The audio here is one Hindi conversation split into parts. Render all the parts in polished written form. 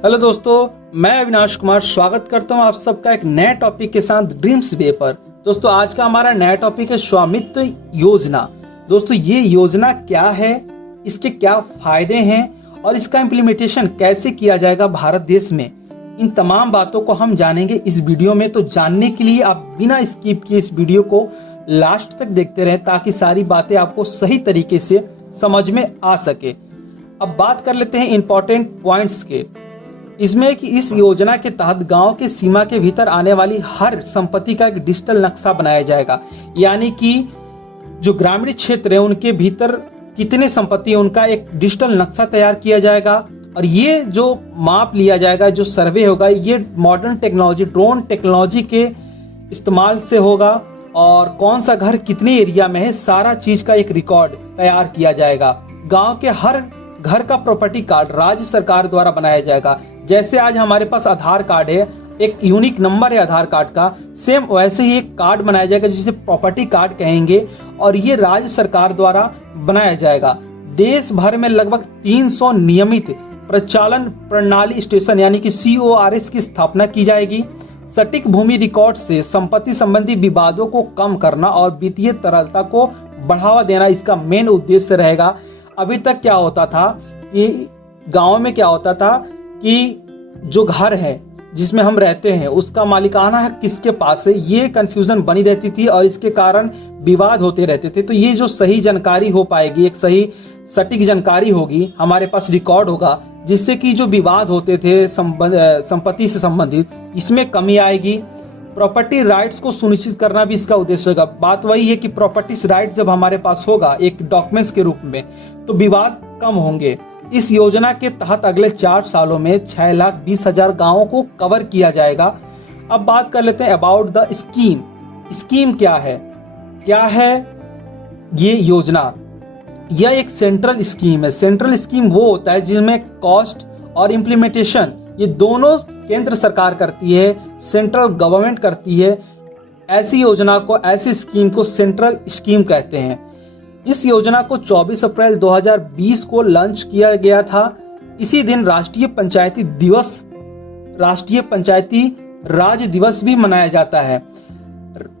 हेलो दोस्तों, मैं अविनाश कुमार स्वागत करता हूं आप सबका एक नए टॉपिक के साथ ड्रीम्स वे पर। दोस्तों आज का हमारा नया टॉपिक है स्वामित्व योजना। दोस्तों ये योजना क्या है, इसके क्या फायदे हैं और इसका इम्प्लीमेंटेशन कैसे किया जाएगा भारत देश में, इन तमाम बातों को हम जानेंगे इस वीडियो में। तो जानने के लिए आप बिना स्किप किए इस वीडियो को लास्ट तक देखते रहें ताकि सारी बातें आपको सही तरीके से समझ में आ सके। अब बात कर लेते हैं इंपॉर्टेंट पॉइंट्स के। इसमें कि इस योजना के तहत गांव के सीमा के भीतर आने वाली हर संपत्ति का एक डिजिटल नक्शा बनाया जाएगा, यानी कि जो ग्रामीण क्षेत्र है उनके भीतर कितने संपत्ति है उनका एक डिजिटल नक्शा तैयार किया जाएगा। और ये जो माप लिया जाएगा, जो सर्वे होगा, ये मॉडर्न टेक्नोलॉजी, ड्रोन टेक्नोलॉजी के इस्तेमाल से होगा। और कौन सा घर कितने एरिया में है, सारा चीज का एक रिकॉर्ड तैयार किया जाएगा। गांव के हर घर का प्रॉपर्टी कार्ड राज्य सरकार द्वारा बनाया जाएगा। जैसे आज हमारे पास आधार कार्ड है, एक यूनिक नंबर है आधार कार्ड का, सेम वैसे ही एक कार्ड बनाया जाएगा जिसे प्रॉपर्टी कार्ड कहेंगे, और ये राज्य सरकार द्वारा बनाया जाएगा। देश भर में लगभग 300 नियमित प्रचालन प्रणाली स्टेशन यानी कि CORS की स्थापना की जाएगी। सटीक भूमि रिकॉर्ड से संपत्ति संबंधी विवादों को कम करना और वित्तीय तरलता को बढ़ावा देना इसका मेन उद्देश्य रहेगा। अभी तक क्या होता था कि गांव में क्या होता था कि जो घर है जिसमें हम रहते हैं उसका मालिकाना हक किसके पास है, ये कंफ्यूजन बनी रहती थी और इसके कारण विवाद होते रहते थे। तो ये जो सही जानकारी हो पाएगी, एक सही सटीक जानकारी होगी, हमारे पास रिकॉर्ड होगा, जिससे कि जो विवाद होते थे संपत्ति से संबंधित, इसमें कमी आएगी। प्रॉपर्टी राइट्स को सुनिश्चित करना भी इसका उद्देश्य होगा। बात वही है कि प्रॉपर्टी राइट जब हमारे पास होगा एक डॉक्यूमेंट्स के रूप में, तो विवाद कम होंगे। इस योजना के तहत अगले 4 सालों में 6,20,000 गांवों को कवर किया जाएगा। अब बात कर लेते हैं अबाउट द स्कीम। स्कीम क्या है ये योजना? यह एक सेंट्रल स्कीम है। सेंट्रल स्कीम वो होता है जिसमें कॉस्ट और इम्प्लीमेंटेशन ये दोनों केंद्र सरकार करती है, सेंट्रल गवर्नमेंट करती है। ऐसी योजना को, ऐसी स्कीम को सेंट्रल स्कीम कहते हैं। इस योजना को 24 अप्रैल 2020 को लॉन्च किया गया था। इसी दिन राष्ट्रीय पंचायती राज दिवस भी मनाया जाता है।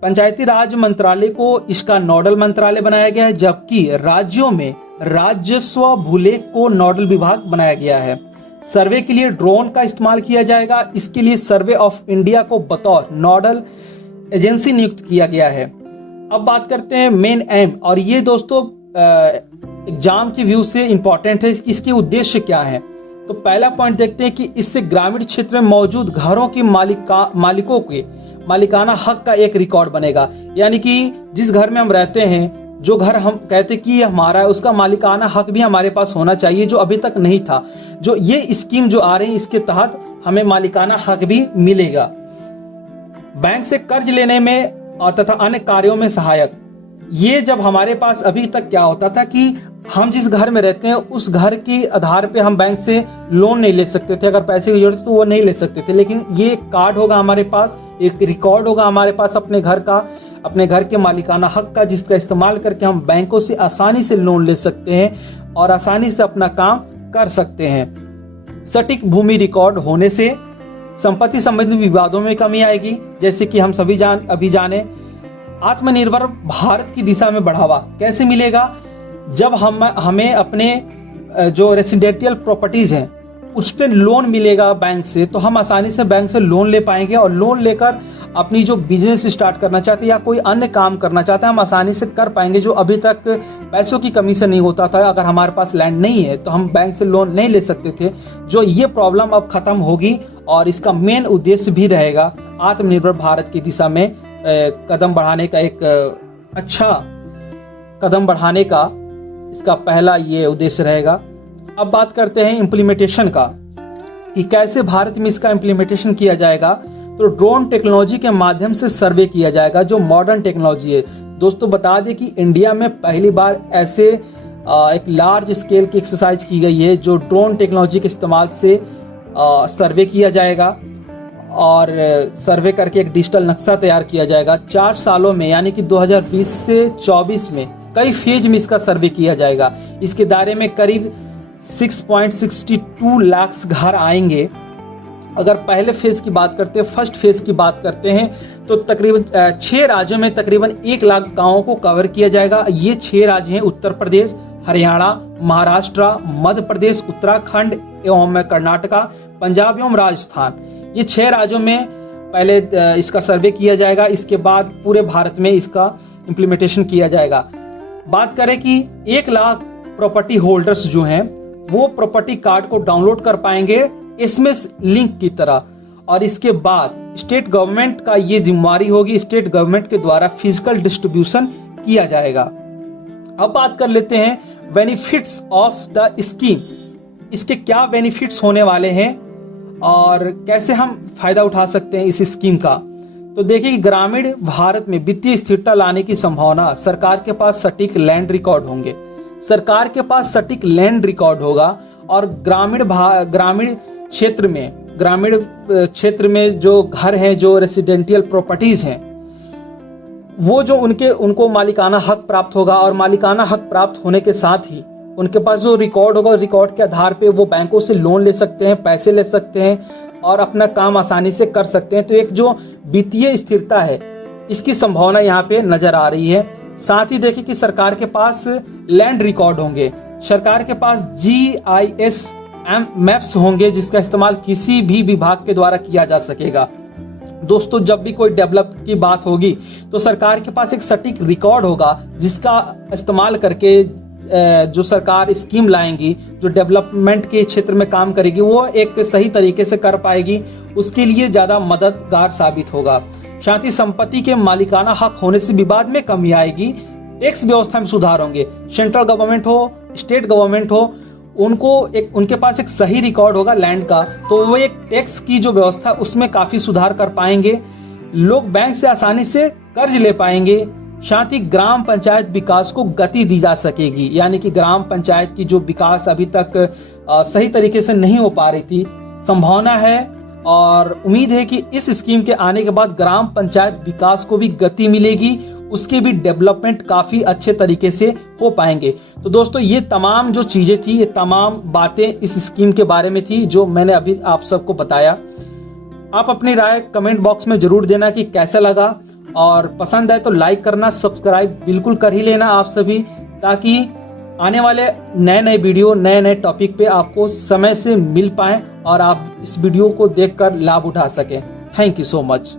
पंचायती राज मंत्रालय को इसका नोडल मंत्रालय बनाया गया है, जबकि राज्यों में राजस्व भूलेख को नोडल विभाग बनाया गया है। सर्वे के लिए ड्रोन का इस्तेमाल किया जाएगा। इसके लिए सर्वे ऑफ इंडिया को बतौर नोडल एजेंसी नियुक्त किया गया है। अब बात करते हैं मेन एम, और ये दोस्तों एग्जाम के व्यू से इंपॉर्टेंट है कि इसके उद्देश्य क्या है। तो पहला पॉइंट देखते हैं कि इससे ग्रामीण क्षेत्र में मौजूद घरों की मालिकों के मालिकाना हक का एक रिकॉर्ड बनेगा, यानी कि जिस घर में हम रहते हैं, जो घर हम कहते कि ये हमारा है, उसका मालिकाना हक भी हमारे पास होना चाहिए, जो अभी तक नहीं था। जो ये स्कीम जो आ रही है इसके तहत हमें मालिकाना हक भी मिलेगा। बैंक से कर्ज लेने में और तथा अन्य कार्यों में सहायक। ये जब हमारे पास अभी तक क्या होता था कि हम जिस घर में रहते हैं उस घर के आधार पे हम बैंक से लोन नहीं ले सकते थे। अगर पैसे की जरूरत तो वो नहीं ले सकते थे, लेकिन ये कार्ड होगा हमारे पास, एक रिकॉर्ड होगा हमारे पास अपने घर का, अपने घर के मालिकाना हक का, जिसका इस्तेमाल करके हम बैंकों से आसानी से लोन ले सकते हैं और आसानी से अपना काम कर सकते हैं। सटीक भूमि रिकॉर्ड होने से संपत्ति संबंधी विवादों में कमी आएगी। जैसे कि हम सभी अभी जाने, आत्मनिर्भर भारत की दिशा में बढ़ावा कैसे मिलेगा? जब हमें अपने जो रेसिडेंशियल प्रॉपर्टीज हैं उस पर लोन मिलेगा बैंक से, तो हम आसानी से बैंक से लोन ले पाएंगे और लोन लेकर अपनी जो बिजनेस स्टार्ट करना चाहते हैं या कोई अन्य काम करना चाहते हैं हम आसानी से कर पाएंगे, जो अभी तक पैसों की कमी से नहीं होता था। अगर हमारे पास लैंड नहीं है तो हम बैंक से लोन नहीं ले सकते थे। जो ये प्रॉब्लम अब खत्म होगी और इसका मेन उद्देश्य भी रहेगा आत्मनिर्भर भारत की दिशा में कदम बढ़ाने का, एक अच्छा कदम बढ़ाने का इसका पहला ये उद्देश्य रहेगा। अब बात करते हैं इम्प्लीमेंटेशन का कि कैसे भारत में इसका इम्प्लीमेंटेशन किया जाएगा। तो ड्रोन टेक्नोलॉजी के माध्यम से सर्वे किया जाएगा, जो मॉडर्न टेक्नोलॉजी है। दोस्तों बता दें कि इंडिया में पहली बार ऐसे एक लार्ज स्केल की एक्सरसाइज की गई है जो ड्रोन टेक्नोलॉजी के इस्तेमाल से सर्वे किया जाएगा और सर्वे करके एक डिजिटल नक्शा तैयार किया जाएगा। 4 सालों में यानी कि 2020 से 24 में कई फेज में इसका सर्वे किया जाएगा। इसके दायरे में करीब 6.62 लाख घर आएंगे अगर पहले फेज की बात करते हैं, फर्स्ट फेज की बात करते हैं, तो तकरीबन 6 राज्यों में तकरीबन 1 लाख गांवों को कवर किया जाएगा। ये 6 राज्य हैं: उत्तर प्रदेश, हरियाणा, महाराष्ट्र, मध्य प्रदेश, उत्तराखंड एवं कर्नाटका, पंजाब एवं राजस्थान। ये 6 राज्यों में पहले इसका सर्वे किया जाएगा, इसके बाद पूरे भारत में इसका इम्प्लीमेंटेशन किया जाएगा। बात करें कि 1 लाख प्रॉपर्टी होल्डर्स जो हैं वो प्रॉपर्टी कार्ड को डाउनलोड कर पाएंगे एसएमएस लिंक की तरह, और इसके बाद स्टेट गवर्नमेंट का ये जिम्मेवारी होगी, स्टेट गवर्नमेंट के द्वारा फिजिकल डिस्ट्रीब्यूशन किया जाएगा। अब बात कर लेते हैं बेनिफिट्स ऑफ द स्कीम। इसके क्या बेनिफिट्स होने वाले हैं और कैसे हम फायदा उठा सकते हैं इस स्कीम का। तो देखिए कि ग्रामीण भारत में वित्तीय स्थिरता लाने की संभावना, सरकार के पास सटीक लैंड रिकॉर्ड होंगे, सरकार के पास सटीक लैंड रिकॉर्ड होगा, और ग्रामीण क्षेत्र में जो घर हैं, जो रेसिडेंशियल प्रॉपर्टीज हैं, वो जो उनको मालिकाना हक प्राप्त होगा, और मालिकाना हक प्राप्त होने के साथ ही उनके पास जो रिकॉर्ड होगा, रिकॉर्ड के आधार पे वो बैंकों से लोन ले सकते हैं, पैसे ले सकते हैं और अपना काम आसानी से कर सकते हैं। तो एक जो वित्तीय स्थिरता है, इसकी संभावना यहाँ पे नजर आ रही है। साथ ही देखिए कि सरकार के पास लैंड रिकॉर्ड होंगे, सरकार के पास GIS मैप्स होंगे, जिसका इस्तेमाल किसी भी विभाग के द्वारा किया जा सकेगा। दोस्तों, जब भी कोई डेवलप की बात होगी तो सरकार के पास एक सटीक रिकॉर्ड होगा, जिसका इस्तेमाल करके जो सरकार स्कीम लाएंगी, जो डेवलपमेंट के क्षेत्र में काम करेगी, वो एक सही तरीके से कर पाएगी, उसके लिए ज्यादा मददगार साबित होगा। साथ ही संपत्ति के मालिकाना हक होने से विवाद में कमी आएगी, टैक्स व्यवस्था में सुधार होंगे। सेंट्रल गवर्नमेंट हो, स्टेट गवर्नमेंट हो, उनके पास एक सही रिकॉर्ड होगा लैंड का, तो वो एक टैक्स की जो व्यवस्था उसमें काफी सुधार कर पाएंगे। लोग बैंक से आसानी से कर्ज ले पाएंगे। साथ ही ग्राम पंचायत विकास को गति दी जा सकेगी, यानी कि ग्राम पंचायत की जो विकास अभी तक सही तरीके से नहीं हो पा रही थी, संभावना है और उम्मीद है कि इस स्कीम के आने के बाद ग्राम पंचायत विकास को भी गति मिलेगी, उसके भी डेवलपमेंट काफी अच्छे तरीके से हो पाएंगे। तो दोस्तों, ये तमाम जो चीजें थी, ये तमाम बातें इस स्कीम के बारे में थी जो मैंने अभी आप सबको बताया। आप अपनी राय कमेंट बॉक्स में जरूर देना कि कैसा लगा, और पसंद आए तो लाइक करना, सब्सक्राइब बिल्कुल कर ही लेना आप सभी, ताकि आने वाले नए वीडियो, नए टॉपिक पे आपको समय से मिल पाए और आप इस वीडियो को देखकर लाभ उठा सकें। Thank you so much.